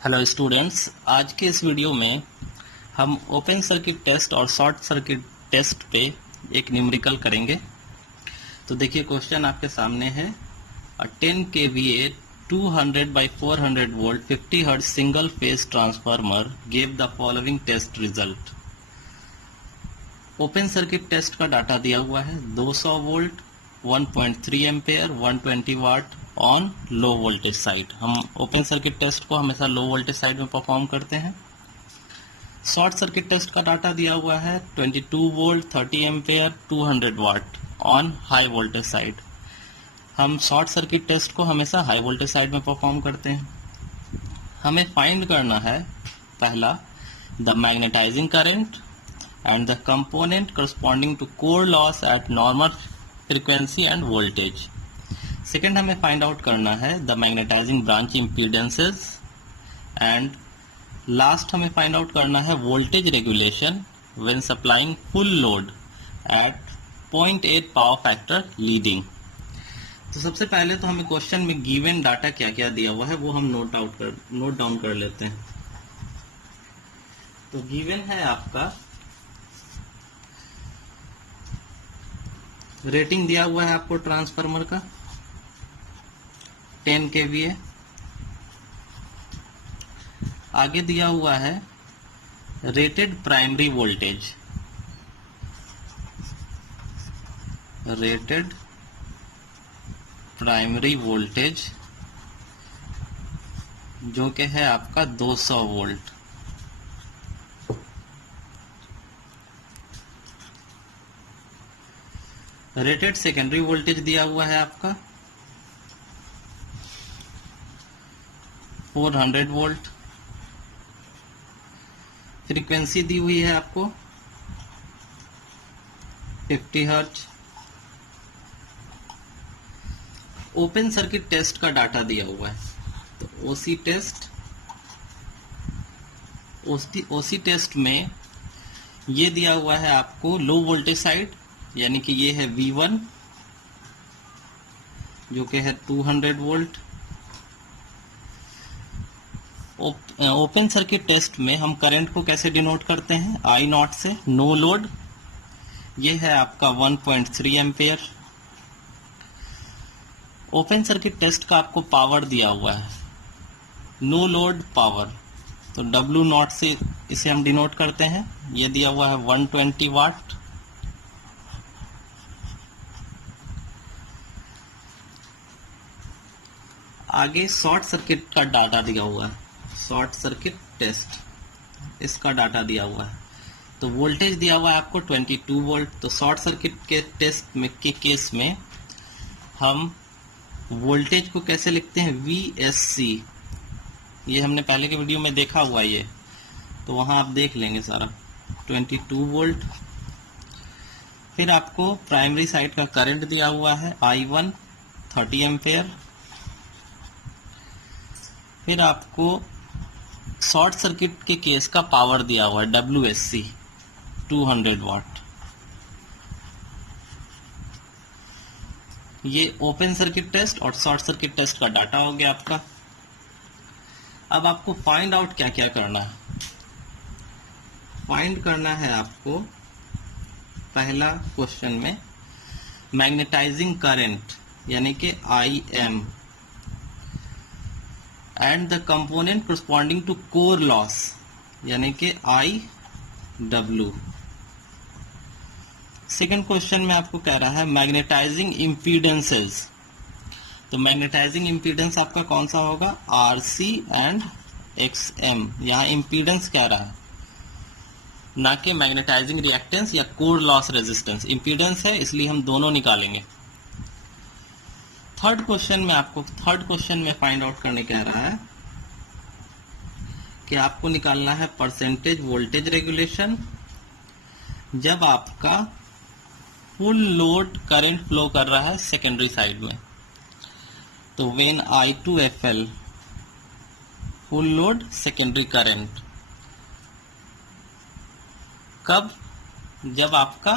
Hello students, आज के इस वीडियो में हम ओपन सर्किट टेस्ट और शॉर्ट सर्किट टेस्ट पे एक न्यूमेरिकल करेंगे। तो देखिए, क्वेश्चन आपके सामने है। 10 kVA 200 by 400 volt 50 Hz single phase transformer gave the following test result। Open circuit test का डाटा दिया हुआ है 200 volt 1.3 ampere 120 watt on low voltage side. हम ओपन सर्किट टेस्ट को हमेशा लो वोल्टेज साइड में परफॉर्म करते हैं। शॉर्ट सर्किट टेस्ट का डाटा दिया हुआ है 22 volt 30 ampere 200 watt on high voltage side. हम शॉर्ट सर्किट टेस्ट को हमेशा हाई वोल्टेज साइड में परफॉर्म करते हैं। हमें फाइंड करना है पहला the magnetising current and the component corresponding to core loss at normal frequency and voltage। Second हमें फाइंड आउट करना है the magnetising branch impedances and last हमें फाइंड आउट करना है voltage regulation when supplying full load at 0.8 power factor leading. तो सबसे पहले तो हमें क्वेश्चन में गिवन डाटा क्या क्या दिया हुआ है वो हम नोट डाउन कर लेते हैं। तो गिवन है आपका रेटिंग दिया हुआ है आपको ट्रांसफार्मर का 10 kVA। आगे दिया हुआ है rated primary voltage, rated primary voltage जो कि है आपका 200 वोल्ट। रेटेड सेकेंडरी वोल्टेज दिया हुआ है आपका 400 वोल्ट। फ्रीक्वेंसी दी हुई है आपको 50 हर्ट्ज। ओपन सर्किट टेस्ट का डाटा दिया हुआ है तो ओसी टेस्ट में ये दिया हुआ है आपको लो वोल्टेज साइड, यानी कि ये है V1 जो कि है 200 वोल्ट। ओपन सर्किट टेस्ट में हम करंट को कैसे डिनोट करते हैं I नॉट से, नो लोड। ये है आपका 1.3 एम्पेयर। ओपन सर्किट टेस्ट का आपको पावर दिया हुआ है नो लोड पावर, तो W नॉट से इसे हम डिनोट करते हैं। ये दिया हुआ है 120 वाट। आगे शॉर्ट सर्किट का डाटा दिया हुआ है, शॉर्ट सर्किट टेस्ट इसका डाटा दिया हुआ है। तो वोल्टेज दिया हुआ है आपको 22 वोल्ट। तो शॉर्ट सर्किट के टेस्ट में के केस में हम वोल्टेज को कैसे लिखते हैं VSC। ये हमने पहले के वीडियो में देखा हुआ है, ये तो वहां आप देख लेंगे सारा। 22 वोल्ट। फिर आपको प्राइमरी साइड का करंट दिया हुआ है I1 30 एम्पेयर। फिर आपको शॉर्ट सर्किट के केस का पावर दिया हुआ है WSC 200 वाट। ये ओपन सर्किट टेस्ट और शॉर्ट सर्किट टेस्ट का डाटा हो गया आपका। अब आपको फाइंड आउट क्या क्या करना है। फाइंड करना है आपको पहला क्वेश्चन में मैग्नेटाइजिंग करंट यानी कि IM and the component corresponding to core loss यानी कि IW। सेकेंड क्वेश्चन में आपको कह रहा है मैग्नेटाइजिंग इम्पीडेंसेस। तो मैग्नेटाइजिंग इम्पीडेंस आपका कौन सा होगा RC एंड XM। यहाँ इम्पीडेंस कह रहा है ना कि मैग्नेटाइजिंग रिएक्टेंस या कोर लॉस रेजिस्टेंस। इम्पीडेंस है इसलिए हम दोनों निकालेंगे। थर्ड क्वेश्चन में फाइंड आउट करने कह रहा है कि आपको निकालना है परसेंटेज वोल्टेज रेगुलेशन जब आपका फुल लोड करंट फ्लो कर रहा है सेकेंडरी साइड में। तो when I2FL full load secondary current, कब, जब आपका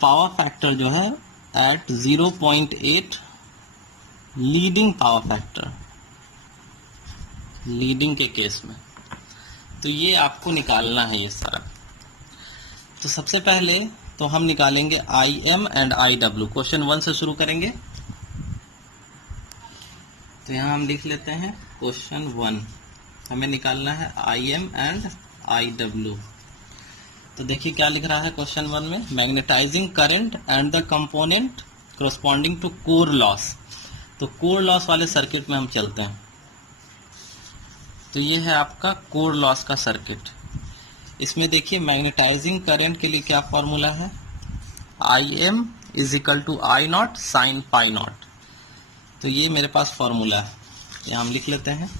पावर फैक्टर जो है at 0.8 leading power factor. Leading के केस में। तो ये आपको निकालना है ये सारा। तो सबसे पहले तो हम निकालेंगे IM एंड IW। क्वेश्चन 1 से शुरू करेंगे। तो यहाँ हम लिख लेते हैं क्वेश्चन 1, हमें निकालना है IM एंड IW। तो देखिए क्या लिख रहा है क्वेश्चन 1 में, magnetising current and the component corresponding to core loss. तो कोर लॉस वाले सर्किट में हम चलते हैं। तो ये है आपका कोर लॉस का सर्किट। इसमें देखिए मैग्नेटाइजिंग करंट के लिए क्या फॉर्मूला है, IM is equal to I0 sine phi naught. तो ये मेरे पास फॉर्मूला है, ये हम लिख लेते हैं।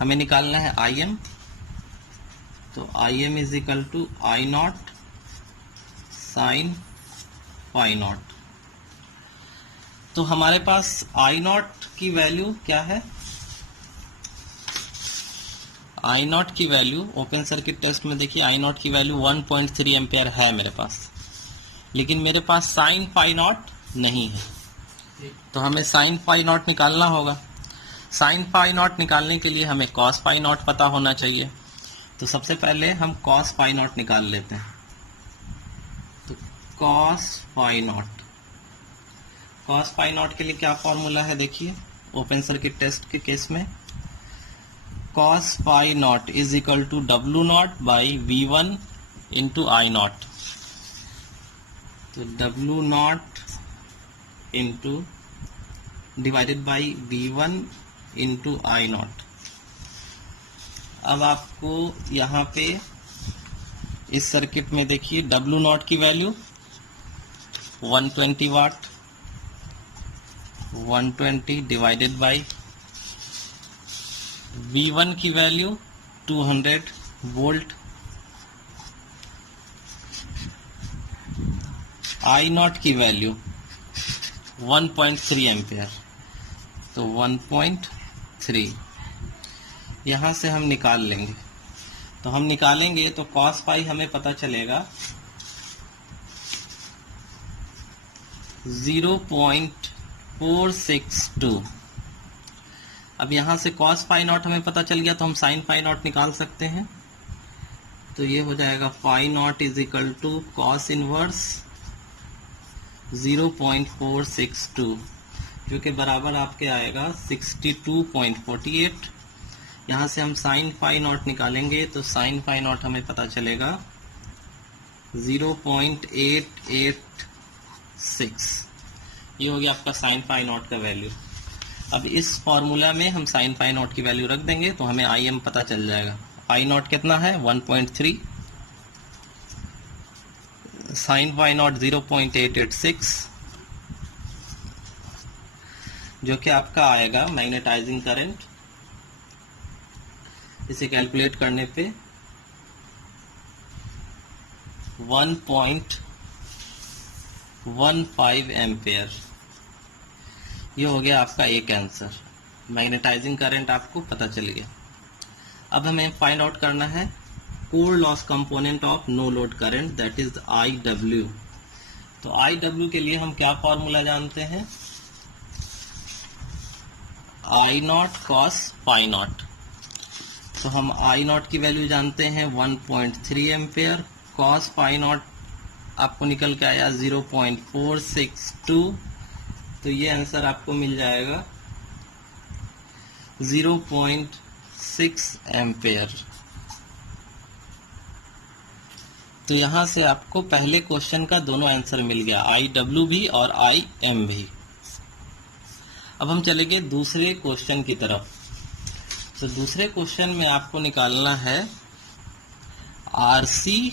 हमें निकालना है IM, तो IM is equal to I0 sine phi naught. तो हमारे पास I0 की वैल्यू क्या है, I0 की वैल्यू ओपन सर्किट टेस्ट में देखिए I0 की वैल्यू 1.3 एम्पियर है मेरे पास, लेकिन मेरे पास साइन पाई नॉट नहीं है। तो हमें साइन पाई नॉट निकालना होगा। साइन पाई नॉट निकालने के लिए हमें कॉस पाई नॉट पता होना चाहिए। तो सबसे पहले हम कॉस पाई नॉट निकाल लेते हैं। तो कॉस पाई नॉट के लिए क्या फॉर्मूला है देखिए ओपन सर्किट टेस्ट के केस में, cos phi naught is equal to W0 by V1 into I0। तो W0 into divided by V1 into I0। अब आपको यहाँ पे इस सर्किट में देखिए W0 की value 120 watt, 120 divided by V1 की वैल्यू 200 वोल्ट, I0 की वैल्यू 1.3 एम्पियर। तो 1.3 यहाँ से हम निकाल लेंगे। तो हम निकालेंगे तो कॉस पाई हमें पता चलेगा 0.462। अब यहाँ से कॉस पाई नॉट हमें पता चल गया, तो हम साइन पाई नॉट निकाल सकते हैं। तो ये हो जाएगा pi naught is equal to cos inverse 0.462, जो कि बराबर आपके आएगा 62.48। यहाँ से हम साइन पाई नॉट निकालेंगे, तो साइन पाई नॉट हमें पता चलेगा 0.886। ये हो गया आपका साइन पाई नॉट का वैल्यू। अब इस फॉर्मूला में हम साइन पाई नॉट की वैल्यू रख देंगे, तो हमें IM पता चल जाएगा। I0 कितना है 1.3, साइन पाई नॉट 0.886, जो कि आपका आएगा मैग्नेटाइजिंग करंट। इसे कैलकुलेट करने पे 1.15 एम्पियर। ये हो गया आपका एक आंसर। मैग्नेटाइजिंग करंट आपको पता चल गया। अब हमें फाइंड आउट करना है core loss component of no load current, that is IW। तो IW के लिए हम क्या फॉर्मूला जानते हैं, I0 cos पाई नॉट। तो हम I0 की वैल्यू जानते हैं 1.3 एम्पियर, cos पाई नॉट आपको निकल के आया 0.462। तो ये आंसर आपको मिल जाएगा 0.6 एम्पियर। तो यहां से आपको पहले क्वेश्चन का दोनों आंसर मिल गया, IW भी और IM भी। अब हम चलेंगे दूसरे क्वेश्चन की तरफ। तो दूसरे क्वेश्चन में आपको निकालना है RC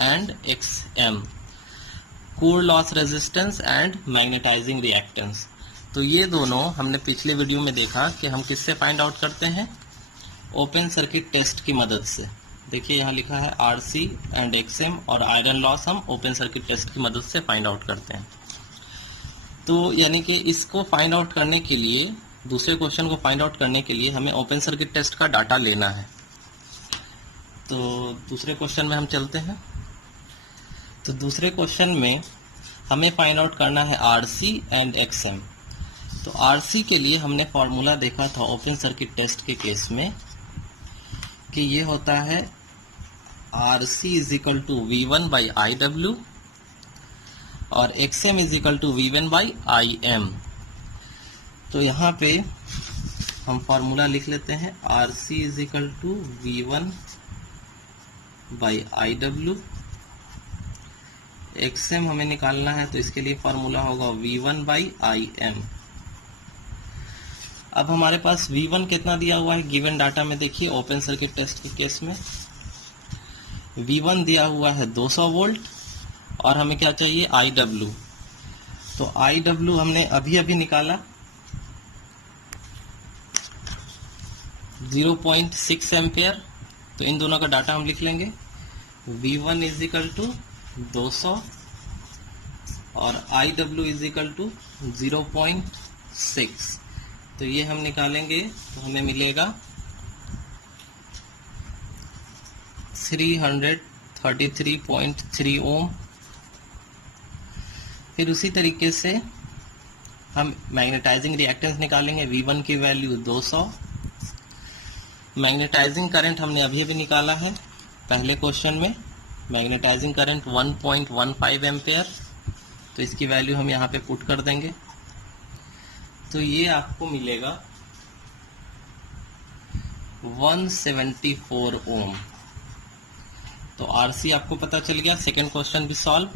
and XM, core loss resistance and magnetising reactance. तो ये दोनों हमने पिछले वीडियो में देखा कि हम किससे फाइंड आउट करते हैं, ओपन सर्किट टेस्ट की मदद से। देखिए यहाँ लिखा है RC एंड XM, और आयरन लॉस हम ओपन सर्किट टेस्ट की मदद से फाइंड आउट करते हैं। तो यानी कि इसको फाइंड आउट करने के लिए, दूसरे क्वेश्चन को फाइंड आउट करने के लिए हमें ओपन सर्किट टेस्ट का डाटा लेना है। तो दूसरे क्वेश्चन में हम चलते हैं। तो दूसरे क्वेश्चन में हमें फाइंड आउट करना है RC एंड XM। तो RC के लिए हमने फॉर्मूला देखा था ओपन सर्किट टेस्ट के केस में, कि ये होता है RC is equal to V1 by IW और XM is equal to V1 by IM। तो यहाँ पे हम फॉर्मूला लिख लेते हैं, RC is equal to V1 by IW, XM हमें निकालना है तो इसके लिए फॉर्मूला होगा V1 बाई IM। अब हमारे पास V1 कितना दिया हुआ है गिवन डाटा में, देखिए ओपन सर्किट टेस्ट के केस में V1 दिया हुआ है 200 वोल्ट और हमें क्या चाहिए IW। तो IW हमने अभी अभी निकाला 0.6 एम्पियर। तो इन दोनों का डाटा हम लिख लेंगे, V1 इज इक्वल टू 200 और IW इज इक्वल टू 0.6। तो ये हम निकालेंगे तो हमें मिलेगा 333.3 ओम। फिर उसी तरीके से हम मैग्नेटाइजिंग रिएक्टेंस निकालेंगे, V1 की वैल्यू 200। मैग्नेटाइजिंग करंट हमने अभी भी निकाला है पहले क्वेश्चन में, मैग्नेटाइजिंग करंट 1.15 एम्पेयर। तो इसकी वैल्यू हम यहाँ पे पुट कर देंगे तो ये आपको मिलेगा 174 ओम। तो RC आपको पता चल गया, सेकेंड क्वेश्चन भी सॉल्व।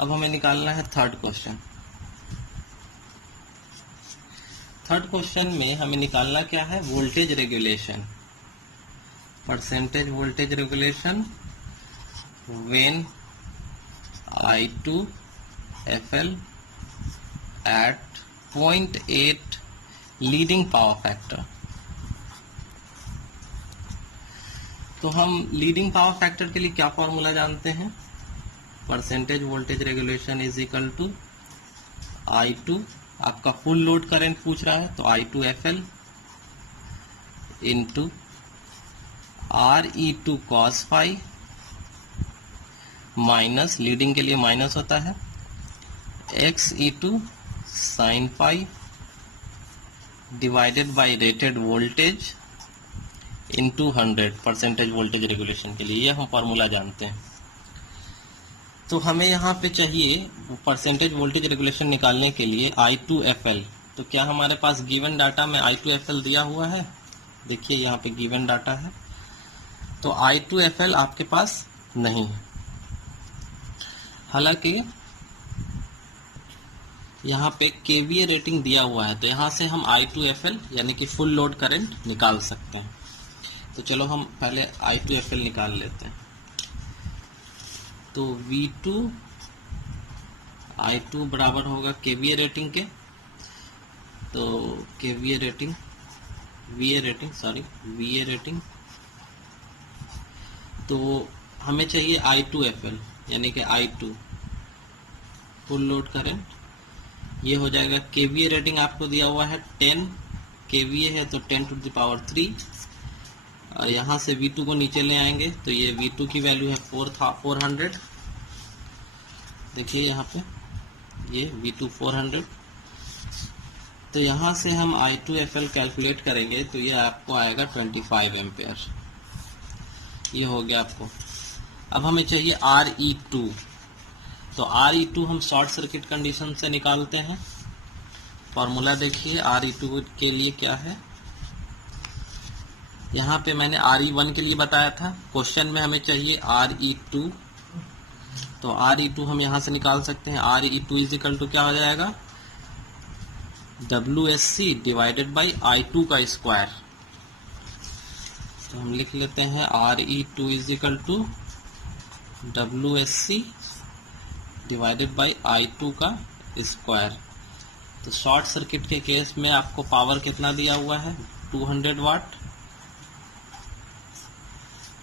अब हमें निकालना है थर्ड क्वेश्चन। थर्ड क्वेश्चन में हमें निकालना क्या है, voltage regulation, percentage voltage regulation when I2 FL at 0.8 leading power factor. तो हम लीडिंग पावर फैक्टर के लिए क्या फॉर्मूला जानते हैं, percentage voltage regulation is equal to I2, आपका फुल लोड करंट पूछ रहा है तो I2 FL into RE2 cos phi minus, leading के लिए माइनस होता है, XE2 sin phi divided by rated voltage into 100 percentage voltage regulation के लिए। ये हम फॉर्मूला जानते हैं। तो हमें यहाँ पे चाहिए परसेंटेज वोल्टेज रेगुलेशन निकालने के लिए I2 FL। तो क्या हमारे पास गिवन डाटा में I2 FL दिया हुआ है, देखिए यहाँ पे गिवन डाटा है। तो I2 FL आपके पास नहीं है, हालांकि यहाँ पे KVA रेटिंग दिया हुआ है तो यहाँ से हम I2 FL यानी कि फुल लोड करंट निकाल सकते हैं। तो चलो हम पहले I2 FL निकाल लेते हैं। तो I2 बराबर होगा KVA रेटिंग के, तो KVA रेटिंग VA रेटिंग। तो हमें चाहिए I2 FL यानी कि I2 फुल लोड करंट, ये हो जाएगा KVA रेटिंग आपको दिया हुआ है 10 KVA है तो 10 टू द पावर 3। यहाँ से V2 को नीचे ले आएंगे तो ये V2 की वैल्यू है 400। देखिए यहाँ पे ये V2 400। तो यहाँ से हम I2 FL कैलकुलेट करेंगे तो ये आपको आएगा 25 एम्पेयर। ये हो गया आपको। अब हमें चाहिए RE2। तो RE2 हम शॉर्ट सर्किट कंडीशन से निकालते हैं। फॉर्मूला देखिए RE2 के लिए क्या है, यहाँ पे मैंने RE1 के लिए बताया था, क्वेश्चन में हमें चाहिए RE2। तो RE2 हम यहाँ से निकाल सकते हैं, RE2 इज इक्वल टू क्या हो जाएगा, WSC डिवाइडेड बाई I2 का स्क्वायर। तो हम लिख लेते हैं RE2 is equal to WSC divided by I2 का स्क्वायर। तो शॉर्ट सर्किट के केस में आपको पावर कितना दिया हुआ है, 200 वाट,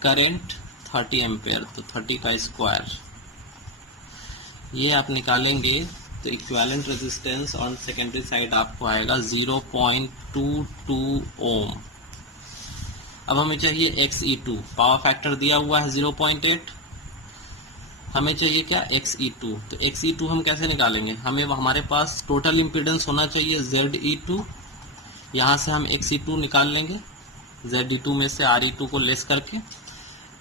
करंट 30 एम्पेयर, तो 30 का स्क्वायर। ये आप निकालेंगे तो equivalent resistance on secondary side आपको आएगा 0.22 ओम। अब हमें चाहिए XE2, पावर फैक्टर दिया हुआ है 0.8, हमें चाहिए क्या XE2। तो XE2 हम कैसे निकालेंगे, हमें हमारे पास टोटल इम्पीडेंस होना चाहिए ZE2, यहाँ से हम XE2 निकाल लेंगे ZE2 में से RE2 को लेस करके।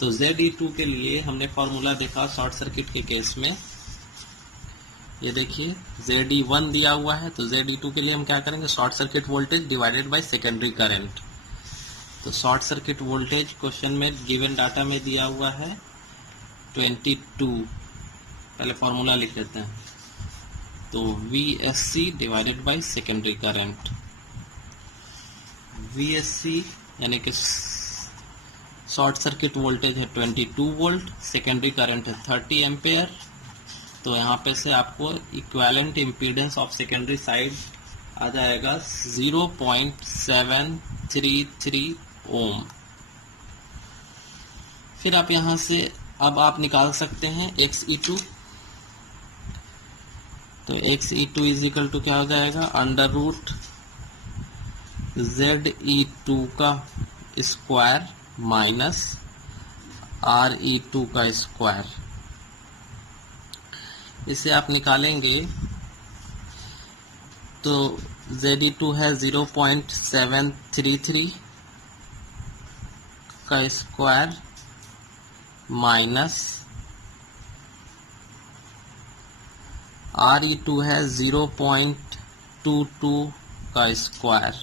तो ZE2 के लिए हमने फॉर्मूला देखा शॉर्ट सर्किट के केस में, ये देखिए ZE1 दिया हुआ है, तो ZE2 के लिए हम क्या करेंगे, short circuit voltage divided by secondary current. तो शॉर्ट सर्किट वोल्टेज क्वेश्चन में गिवन डाटा में दिया हुआ है 22, पहले फॉर्मूला लिख लेते हैं। तो VSC divided by secondary current, VSC यानी कि शॉर्ट सर्किट वोल्टेज है 22 वोल्ट, सेकेंडरी करंट है 30 एम्पेयर। तो यहाँ पे से आपको equivalent impedance of secondary side आ जाएगा 0.733 ओम। फिर आप यहाँ से अब आप निकाल सकते हैं XE2। तो XE2 इज इक्वल टू क्या हो जाएगा, अंडर रूट ZE2 का स्क्वायर माइनस RE2 का स्क्वायर। इसे आप निकालेंगे तो ZE2 है 0.733 का स्क्वायर माइनस RE2 है 0.22 का स्क्वायर।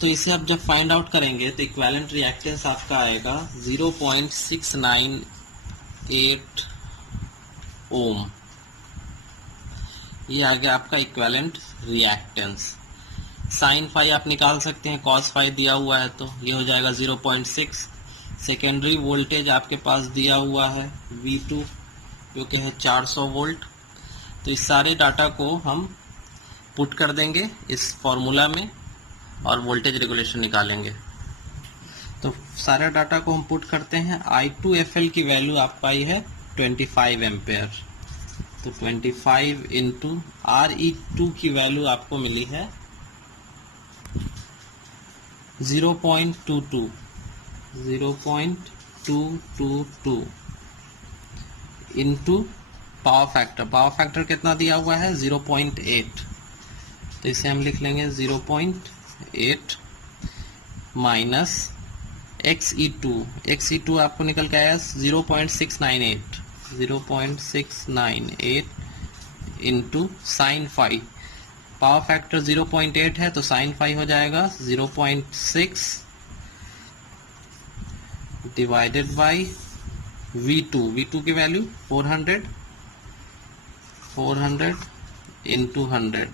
तो इसे आप जब फाइंड आउट करेंगे तो इक्विवेलेंट रिएक्टेंस आपका आएगा 0.698 ओम। ये आ गया आपका इक्विवेलेंट रिएक्टेंस। साइन फाई आप निकाल सकते हैं, कॉस फाई दिया हुआ है तो ये हो जाएगा 0.6। सेकेंडरी वोल्टेज आपके पास दिया हुआ है V2 जो कि है 400 वोल्ट। तो इस सारे डाटा को हम पुट कर देंगे इस फॉर्मूला में और वोल्टेज रेगुलेशन निकालेंगे। तो सारे डाटा को हम पुट करते हैं। I2FL की वैल्यू आपका आई है 25 एम्पेयर, तो 25 इंटू RE2 की वैल्यू आपको मिली है 0.222 into power factor. Power factor कितना दिया हुआ है 0.8, तो इसे हम लिख लेंगे 0.8 माइनस XE2 आपको निकल के आया 0.698 into sine phi. Power factor 0.8 है तो साइन फाई हो जाएगा 0.6 डिवाइडेड बाई V2 की वैल्यू 400 इंटू 100।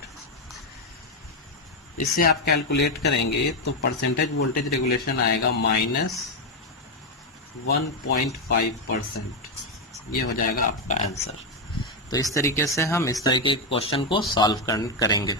इसे आप कैलकुलेट करेंगे तो परसेंटेज वोल्टेज रेगुलेशन आएगा -1.5%। ये हो जाएगा आपका आंसर। तो इस तरीके से हम इस तरीके के क्वेश्चन को सॉल्व करेंगे।